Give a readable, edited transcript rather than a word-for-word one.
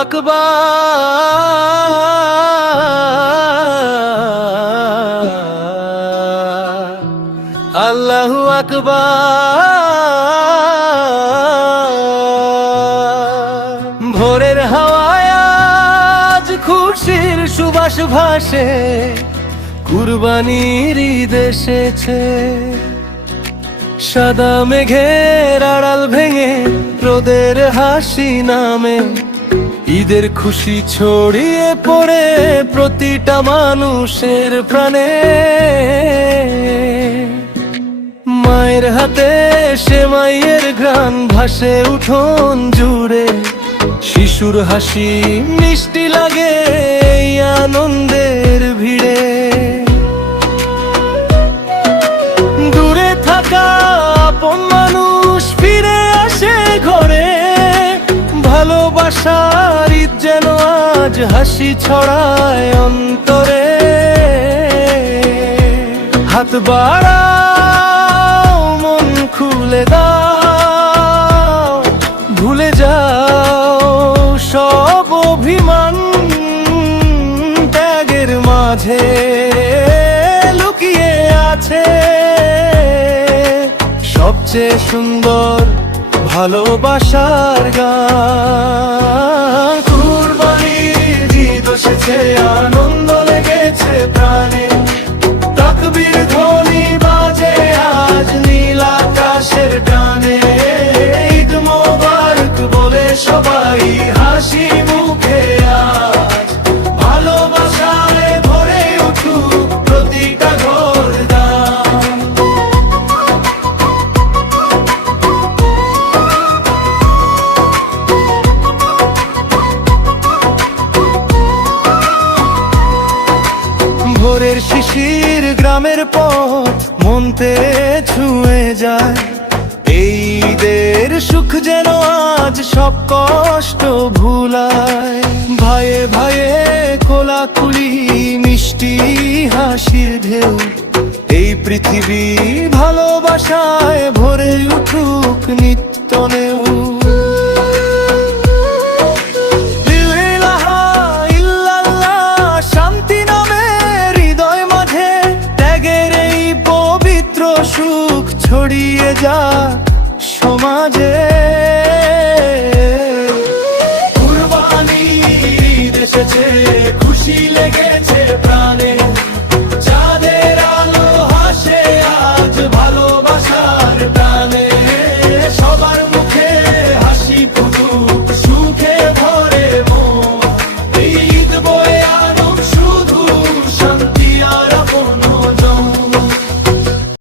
আকবার, আল্লাহু আকবার। ভোরের হাওয়ায় আজ খুশির সুবাস ভাসে, কুরবানির ঈদ এসেছে। সাদা মেঘের আড়াল ভেঙে রোদের হাসি নামে, ঈদের খুশি ছড়িয়ে পড়ে প্রতিটা মানুষের প্রাণে। মায়ের হাতে সেমাইয়ের ঘ্রাণ ভাসে উঠোন জুড়ে, শিশুর হাসি মিষ্টি লাগে এই আনন্দের ভিড়ে। দূরে থাকা আপন মানুষ ফিরে আসে ঘরে, ভালোবাসার ঈদ যেন আজ হাসি ছড়ায় অন্তরে। হাত বাড়াও, মন খুলে দাও, ভুলে যাও সব অভিমান। ত্যাগের মাঝে লুকিয়ে আছে সবচেয়ে সুন্দর ভালোবাসার গান। কুরবানির ঈদ এসেছে, আনন্দ লেগেছে প্রাণে। তাকবীর ধ্বনি বাজে আজ নীল আকাশের টানে। ঈদ মোবারক বলে সবাই হাসি মুখে আজ, ভালোবাসায় ভরে উঠুক প্রতিটা ঘর দান। ভোরের শিশির গ্রামের পথ মনতে ছুঁয়ে যায়। এই ঈদের সুখ যেন আজ সব কষ্ট ভুলায়। ভাইয়ে ভাইয়ে কোলাকুলি, মিষ্টি হাসির ঢেউ। এই পৃথিবী ভালোবাসায় ভরে উঠুক নিত্য নেউ। সুখ ছড়িয়ে যাক সমাজে। কুরবানির ঈদ এসেছে,